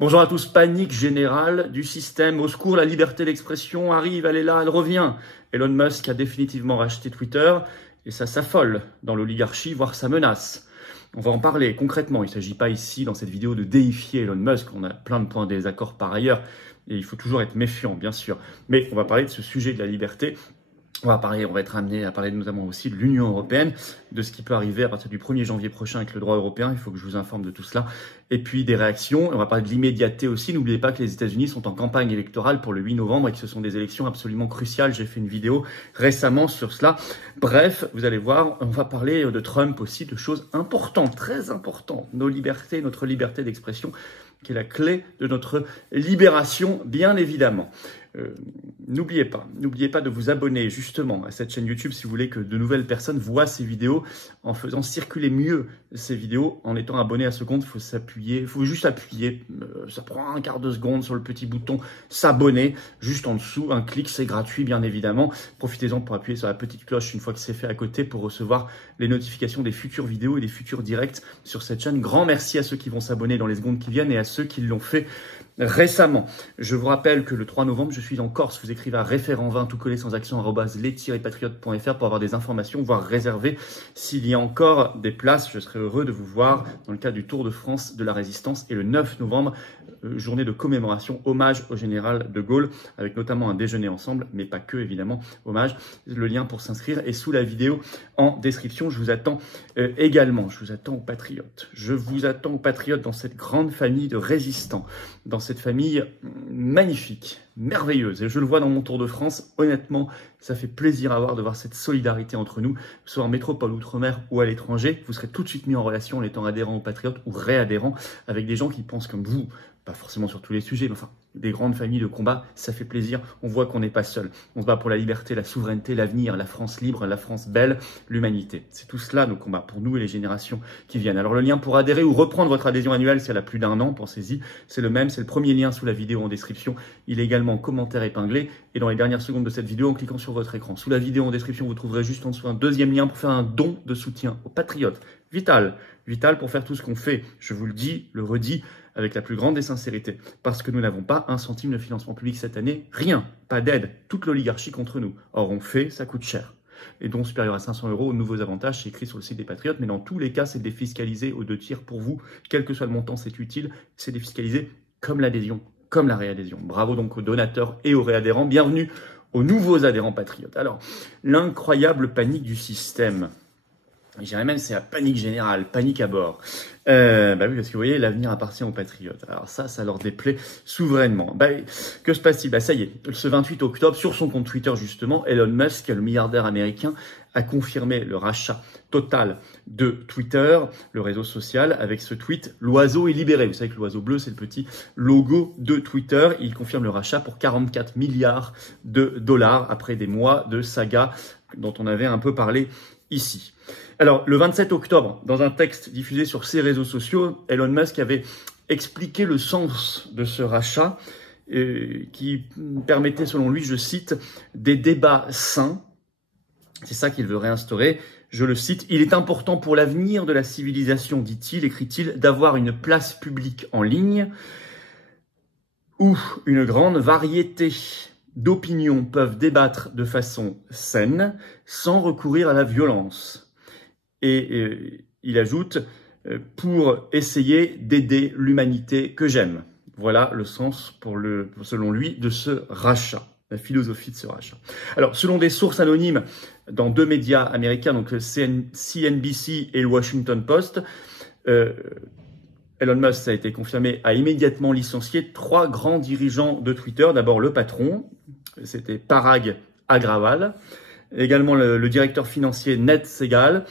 Bonjour à tous, panique générale du système, au secours, la liberté d'expression arrive, elle est là, elle revient. Elon Musk a définitivement racheté Twitter et ça s'affole dans l'oligarchie, voire ça menace. On va en parler concrètement, il ne s'agit pas ici dans cette vidéo de déifier Elon Musk, on a plein de points de désaccord par ailleurs et il faut toujours être méfiant bien sûr. Mais on va parler de ce sujet de la liberté. On va être amené à parler notamment aussi de l'Union européenne, de ce qui peut arriver à partir du 1er janvier prochain avec le droit européen. Il faut que je vous informe de tout cela. Et puis des réactions. On va parler de l'immédiateté aussi. N'oubliez pas que les États-Unis sont en campagne électorale pour le 8 novembre et que ce sont des élections absolument cruciales. J'ai fait une vidéo récemment sur cela. Bref, vous allez voir, on va parler de Trump aussi, de choses importantes, très importantes. Nos libertés, notre liberté d'expression, qui est la clé de notre libération, bien évidemment. N'oubliez pas de vous abonner justement à cette chaîne YouTube si vous voulez que de nouvelles personnes voient ces vidéos, en faisant circuler mieux ces vidéos. En étant abonné à ce compte, il faut juste appuyer, ça prend un quart de seconde sur le petit bouton s'abonner, juste en dessous, un clic, c'est gratuit bien évidemment. Profitez-en pour appuyer sur la petite cloche une fois que c'est fait à côté pour recevoir les notifications des futures vidéos et des futurs directs sur cette chaîne. Grand merci à ceux qui vont s'abonner dans les secondes qui viennent et à ceux qui l'ont fait récemment. Je vous rappelle que le 3 novembre, je suis en Corse. Vous écrivez à référent20 tout collé sans accent @les-patriotes.fr pour avoir des informations, voire réserver s'il y a encore des places. Je serai heureux de vous voir dans le cadre du Tour de France de la Résistance et le 9 novembre, journée de commémoration, hommage au général de Gaulle, avec notamment un déjeuner ensemble, mais pas que évidemment, hommage. Le lien pour s'inscrire est sous la vidéo en description. Je vous attends également. Je vous attends aux patriotes. Je vous attends aux patriotes dans cette grande famille de résistants, dans cette famille magnifique, merveilleuse. Et je le vois dans mon Tour de France, honnêtement, ça fait plaisir à voir de voir cette solidarité entre nous, que ce soit en métropole, outre-mer ou à l'étranger. Vous serez tout de suite mis en relation en étant adhérent aux patriotes ou réadhérent avec des gens qui pensent comme vous. Pas forcément sur tous les sujets, mais enfin, des grandes familles de combat, ça fait plaisir. On voit qu'on n'est pas seul. On se bat pour la liberté, la souveraineté, l'avenir, la France libre, la France belle, l'humanité. C'est tout cela nos combats pour nous et les générations qui viennent. Alors le lien pour adhérer ou reprendre votre adhésion annuelle, si elle a plus d'1 an, pensez-y, c'est le même, c'est le premier lien sous la vidéo en description. Il est également en commentaire épinglé et dans les dernières secondes de cette vidéo en cliquant sur votre écran. Sous la vidéo en description, vous trouverez juste en dessous un deuxième lien pour faire un don de soutien aux patriotes. Vital pour faire tout ce qu'on fait. Je vous le dis, le redis, avec la plus grande des sincérités, parce que nous n'avons pas un centime de financement public cette année, rien, pas d'aide, toute l'oligarchie contre nous. Or on fait, ça coûte cher. Et dons supérieurs à 500 €, aux nouveaux avantages, c'est écrit sur le site des Patriotes, mais dans tous les cas, c'est défiscalisé aux 2 tiers pour vous, quel que soit le montant, c'est utile, c'est défiscalisé comme l'adhésion, comme la réadhésion. Bravo donc aux donateurs et aux réadhérents, bienvenue aux nouveaux adhérents Patriotes. Alors, l'incroyable panique du système. Je dirais même c'est la panique générale, panique à bord. Oui, parce que vous voyez, l'avenir appartient aux patriotes. Alors ça leur déplaît souverainement. Que se passe-t-il? Ça y est, ce 28 octobre, sur son compte Twitter justement, Elon Musk, le milliardaire américain, a confirmé le rachat total de Twitter, le réseau social, avec ce tweet « L'oiseau est libéré ». Vous savez que l'oiseau bleu, c'est le petit logo de Twitter. Il confirme le rachat pour 44 milliards de dollars après des mois de saga dont on avait un peu parlé ici. Alors, le 27 octobre, dans un texte diffusé sur ses réseaux sociaux, Elon Musk avait expliqué le sens de ce rachat qui permettait, selon lui, je cite, « des débats sains ». C'est ça qu'il veut réinstaurer. Je le cite, « Il est important pour l'avenir de la civilisation, dit-il, écrit-il, d'avoir une place publique en ligne où une grande variété d'opinions peuvent débattre de façon saine, sans recourir à la violence. » Et il ajoute « pour essayer d'aider l'humanité que j'aime ». Voilà le sens, selon lui, de ce rachat, la philosophie de ce rachat. Alors, selon des sources anonymes dans 2 médias américains, donc CNBC et le Washington Post, Elon Musk, ça a été confirmé, a immédiatement licencié 3 grands dirigeants de Twitter. D'abord le patron, c'était Parag Agrawal, également le directeur financier Ned Segal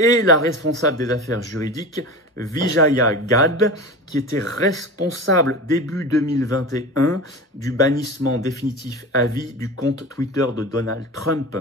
et la responsable des affaires juridiques Vijaya Gadde, qui était responsable début 2021 du bannissement définitif à vie du compte Twitter de Donald Trump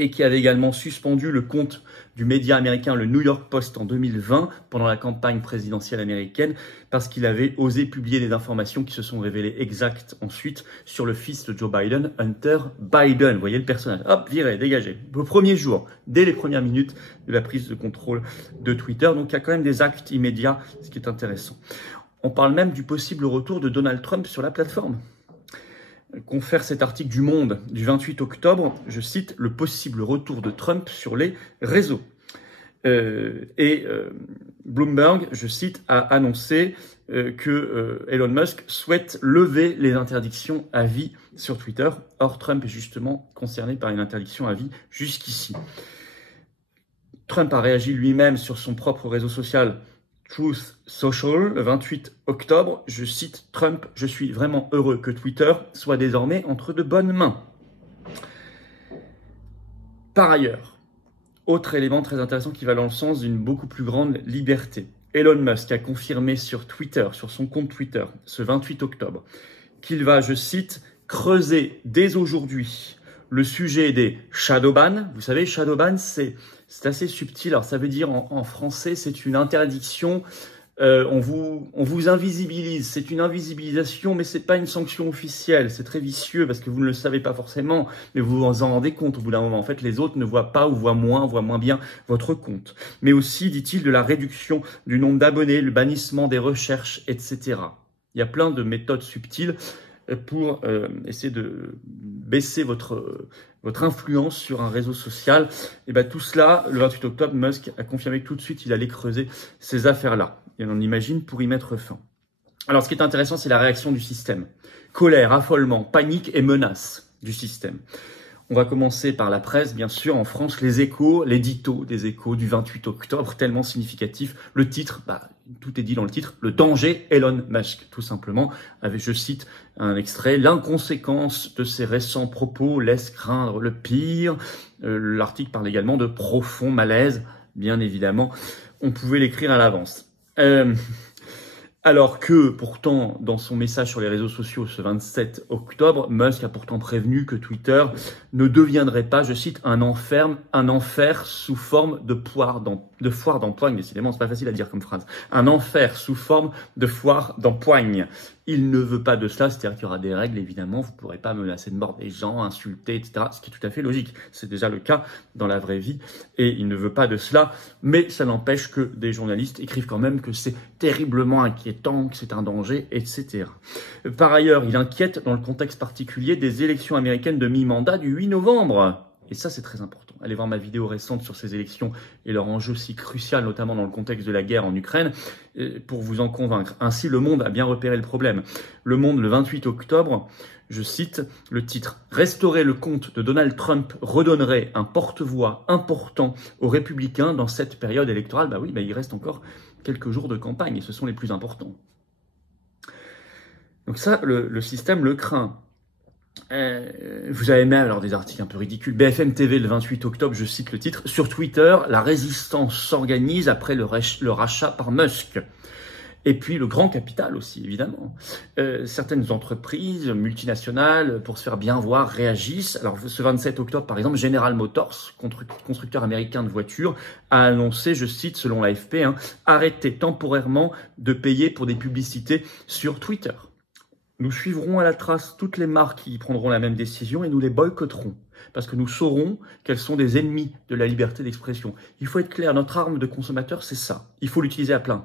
et qui avait également suspendu le compte du média américain, le New York Post, en 2020, pendant la campagne présidentielle américaine, parce qu'il avait osé publier des informations qui se sont révélées exactes ensuite sur le fils de Joe Biden, Hunter Biden. Vous voyez le personnage. Hop, viré, dégagé. Au premier jour, dès les premières minutes de la prise de contrôle de Twitter. Donc, il y a quand même des actes immédiats, ce qui est intéressant. On parle même du possible retour de Donald Trump sur la plateforme. Confère cet article du Monde du 28 octobre, je cite, « Le possible retour de Trump sur les réseaux ». Bloomberg, je cite, a annoncé que Elon Musk souhaite lever les interdictions à vie sur Twitter. Or, Trump est justement concerné par une interdiction à vie jusqu'ici. Trump a réagi lui-même sur son propre réseau social Truth Social le 28 octobre. Je cite Trump, « Je suis vraiment heureux que Twitter soit désormais entre de bonnes mains ». Par ailleurs, autre élément très intéressant qui va dans le sens d'une beaucoup plus grande liberté. Elon Musk a confirmé sur Twitter, sur son compte Twitter, ce 28 octobre, qu'il va, je cite, « creuser dès aujourd'hui le sujet des shadowbans ». Vous savez, shadowban, c'est assez subtil. Alors, ça veut dire en français, c'est une interdiction. On vous invisibilise. C'est une invisibilisation, mais c'est pas une sanction officielle. C'est très vicieux parce que vous ne le savez pas forcément, mais vous vous en rendez compte au bout d'un moment. En fait, les autres ne voient pas ou voient moins bien votre compte. Mais aussi, dit-il, de la réduction du nombre d'abonnés, le bannissement des recherches, etc. Il y a plein de méthodes subtiles pour essayer de baisser votre influence sur un réseau social. Et ben tout cela, le 28 octobre, Musk a confirmé que tout de suite, il allait creuser ces affaires-là. Et on imagine pour y mettre fin. Alors, ce qui est intéressant, c'est la réaction du système. Colère, affolement, panique et menace du système. On va commencer par la presse, bien sûr, en France, les Échos, l'édito des Échos du 28 octobre, tellement significatif. Le titre, tout est dit dans le titre, « Le danger Elon Musk », tout simplement, avec, je cite un extrait, « L'inconséquence de ses récents propos laisse craindre le pire ». L'article parle également de profond malaise, bien évidemment, on pouvait l'écrire à l'avance. Alors que, pourtant, dans son message sur les réseaux sociaux ce 27 octobre, Musk a pourtant prévenu que Twitter ne deviendrait pas, je cite, un enfer sous forme de foire d'empoigne. Décidément, c'est pas facile à dire comme phrase. Un enfer sous forme de foire d'empoigne. Il ne veut pas de cela, c'est-à-dire qu'il y aura des règles, évidemment, vous ne pourrez pas menacer de mort des gens, insulter, etc., ce qui est tout à fait logique. C'est déjà le cas dans la vraie vie, et il ne veut pas de cela, mais ça n'empêche que des journalistes écrivent quand même que c'est terriblement inquiétant, que c'est un danger, etc. Par ailleurs, il inquiète dans le contexte particulier des élections américaines de mi-mandat du 8 novembre. Et ça, c'est très important. Allez voir ma vidéo récente sur ces élections et leur enjeu si crucial, notamment dans le contexte de la guerre en Ukraine, pour vous en convaincre. Ainsi, Le Monde a bien repéré le problème. Le Monde, le 28 octobre, je cite le titre « Restaurer le compte de Donald Trump redonnerait un porte-voix important aux républicains dans cette période électorale ». Bah oui, il reste encore quelques jours de campagne et ce sont les plus importants. Donc ça, le système le craint. Vous avez même alors des articles un peu ridicules. BFM TV le 28 octobre, je cite le titre. Sur Twitter, la résistance s'organise après le rachat par Musk. Et puis le grand capital aussi, évidemment. Certaines entreprises multinationales, pour se faire bien voir, réagissent. Alors ce 27 octobre, par exemple, General Motors, constructeur américain de voitures, a annoncé, je cite, selon l'AFP, arrêter temporairement de payer pour des publicités sur Twitter. Nous suivrons à la trace toutes les marques qui prendront la même décision et nous les boycotterons. Parce que nous saurons qu'elles sont des ennemis de la liberté d'expression. Il faut être clair, notre arme de consommateur, c'est ça. Il faut l'utiliser à plein.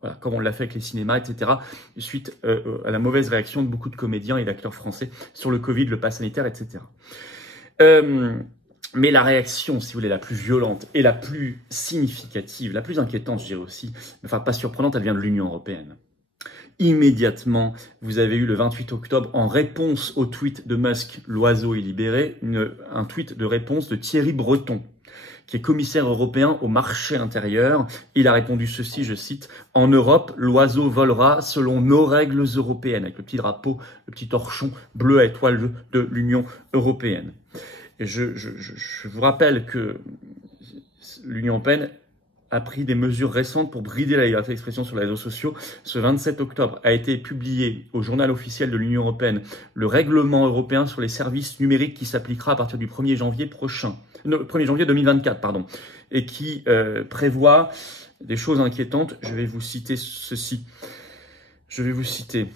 Voilà, comme on l'a fait avec les cinémas, etc. Suite à la mauvaise réaction de beaucoup de comédiens et d'acteurs français sur le Covid, le pass sanitaire, etc. Mais la réaction, si vous voulez, la plus violente et la plus significative, la plus inquiétante, je dirais aussi, enfin pas surprenante, elle vient de l'Union européenne. Immédiatement, vous avez eu le 28 octobre, en réponse au tweet de Musk, l'oiseau est libéré, un tweet de réponse de Thierry Breton, qui est commissaire européen au marché intérieur. Il a répondu ceci, je cite, « En Europe, l'oiseau volera selon nos règles européennes », avec le petit drapeau, le petit torchon bleu à étoile de l'Union européenne. Et je vous rappelle que l'Union européenne a pris des mesures récentes pour brider la liberté d'expression sur les réseaux sociaux. Ce 27 octobre a été publié au journal officiel de l'Union européenne le règlement européen sur les services numériques qui s'appliquera à partir du 1er janvier 2024, pardon, et qui prévoit des choses inquiétantes. Je vais vous citer ceci. Je vais vous citer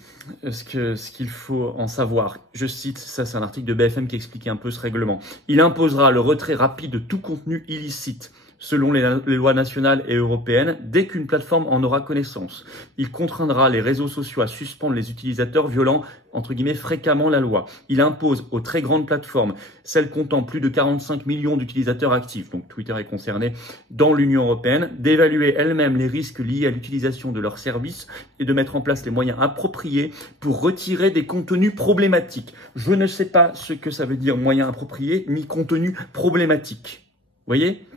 ce qu'il faut en savoir. Je cite, ça c'est un article de BFM qui expliquait un peu ce règlement. Il imposera le retrait rapide de tout contenu illicite selon les lois nationales et européennes dès qu'une plateforme en aura connaissance. Il contraindra les réseaux sociaux à suspendre les utilisateurs violant entre guillemets fréquemment la loi. Il impose aux très grandes plateformes, celles comptant plus de 45 millions d'utilisateurs actifs, donc Twitter est concerné dans l'Union européenne, d'évaluer elles-mêmes les risques liés à l'utilisation de leurs services et de mettre en place les moyens appropriés pour retirer des contenus problématiques. Je ne sais pas ce que ça veut dire moyens appropriés ni contenu problématique. Vous voyez?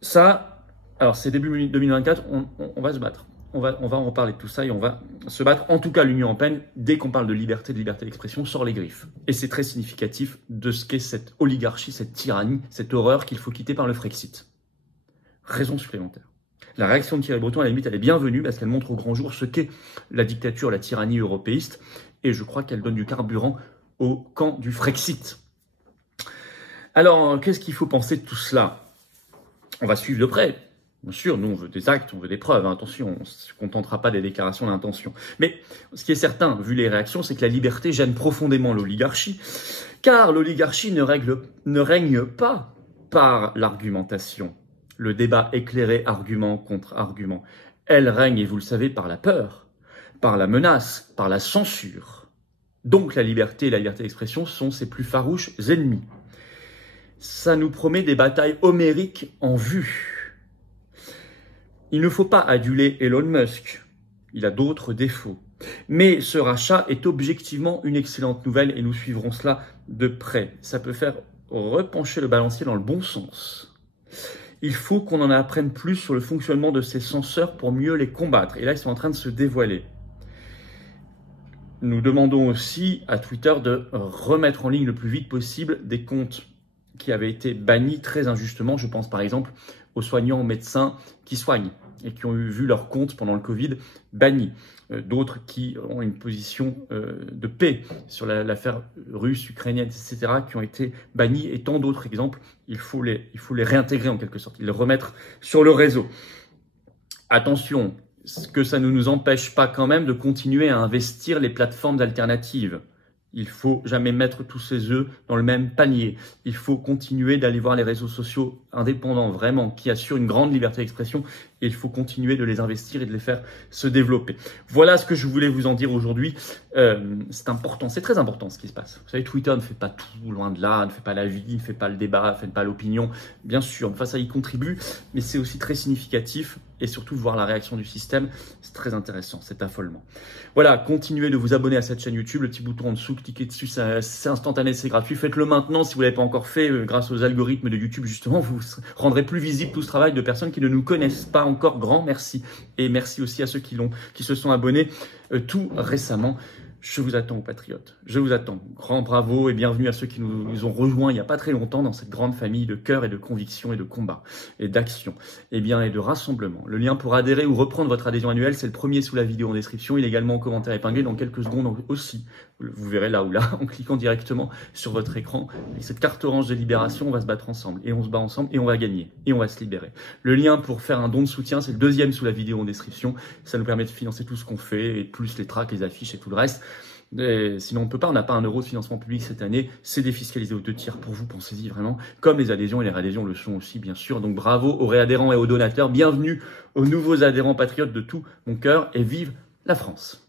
Ça, alors c'est début 2024, on va se battre. On va en reparler de tout ça et on va se battre. En tout cas, l'Union européenne, dès qu'on parle de liberté d'expression, sort les griffes. Et c'est très significatif de ce qu'est cette oligarchie, cette tyrannie, cette horreur qu'il faut quitter par le Frexit. Raison supplémentaire. La réaction de Thierry Breton, à la limite, elle est bienvenue parce qu'elle montre au grand jour ce qu'est la dictature, la tyrannie européiste. Et je crois qu'elle donne du carburant au camp du Frexit. Alors, qu'est-ce qu'il faut penser de tout cela? On va suivre de près. Bien sûr, nous, on veut des actes, on veut des preuves. Hein. Attention, on ne se contentera pas des déclarations d'intention. Mais ce qui est certain, vu les réactions, c'est que la liberté gêne profondément l'oligarchie, car l'oligarchie ne règne pas par l'argumentation, le débat éclairé argument contre argument. Elle règne, et vous le savez, par la peur, par la menace, par la censure. Donc la liberté et la liberté d'expression sont ses plus farouches ennemis. Ça nous promet des batailles homériques en vue. Il ne faut pas aduler Elon Musk, il a d'autres défauts. Mais ce rachat est objectivement une excellente nouvelle et nous suivrons cela de près. Ça peut faire repencher le balancier dans le bon sens. Il faut qu'on en apprenne plus sur le fonctionnement de ces censeurs pour mieux les combattre. Et là, ils sont en train de se dévoiler. Nous demandons aussi à Twitter de remettre en ligne le plus vite possible des comptes qui avaient été bannis très injustement. Je pense par exemple aux soignants, aux médecins qui soignent et qui ont vu leur compte pendant le Covid banni. D'autres qui ont une position de paix sur l'affaire russe, ukrainienne, etc., qui ont été bannis, et tant d'autres exemples. Il faut les réintégrer en quelque sorte, les remettre sur le réseau. Attention, que ça ne nous empêche pas quand même de continuer à investir les plateformes alternatives. Il faut jamais mettre tous ses œufs dans le même panier. Il faut continuer d'aller voir les réseaux sociaux indépendants, vraiment, qui assurent une grande liberté d'expression. Et il faut continuer de les investir et de les faire se développer. Voilà ce que je voulais vous en dire aujourd'hui. C'est important, c'est très important ce qui se passe. Vous savez, Twitter ne fait pas tout, loin de là, ne fait pas la vie, ne fait pas le débat, ne fait pas l'opinion. Bien sûr, enfin, ça y contribue, mais c'est aussi très significatif. Et surtout, de voir la réaction du système, c'est très intéressant, cet affolement. Voilà, continuez de vous abonner à cette chaîne YouTube. Le petit bouton en dessous, cliquez dessus, c'est instantané, c'est gratuit. Faites-le maintenant si vous ne l'avez pas encore fait. Grâce aux algorithmes de YouTube, justement, vous rendrez plus visible tout ce travail de personnes qui ne nous connaissent pas encore. Grand merci. Et merci aussi à ceux qui se sont abonnés tout récemment. Je vous attends, patriotes. Je vous attends. Grand bravo et bienvenue à ceux qui nous ont rejoints il n'y a pas très longtemps dans cette grande famille de cœur et de conviction et de combat et d'action et de rassemblement. Le lien pour adhérer ou reprendre votre adhésion annuelle, c'est le premier sous la vidéo en description. Il est également en commentaire épinglé dans quelques secondes aussi. Vous verrez là ou là en cliquant directement sur votre écran. Avec cette carte orange de libération, on va se battre ensemble et on se bat ensemble et on va gagner et on va se libérer. Le lien pour faire un don de soutien, c'est le deuxième sous la vidéo en description. Ça nous permet de financer tout ce qu'on fait et plus les tracts, les affiches et tout le reste. Et sinon on ne peut pas, on n'a pas 1 euro de financement public cette année, c'est défiscalisé aux 2 tiers pour vous, pensez-y vraiment, comme les adhésions et les réadhésions le sont aussi bien sûr. Donc bravo aux réadhérents et aux donateurs, bienvenue aux nouveaux adhérents patriotes de tout mon cœur et vive la France.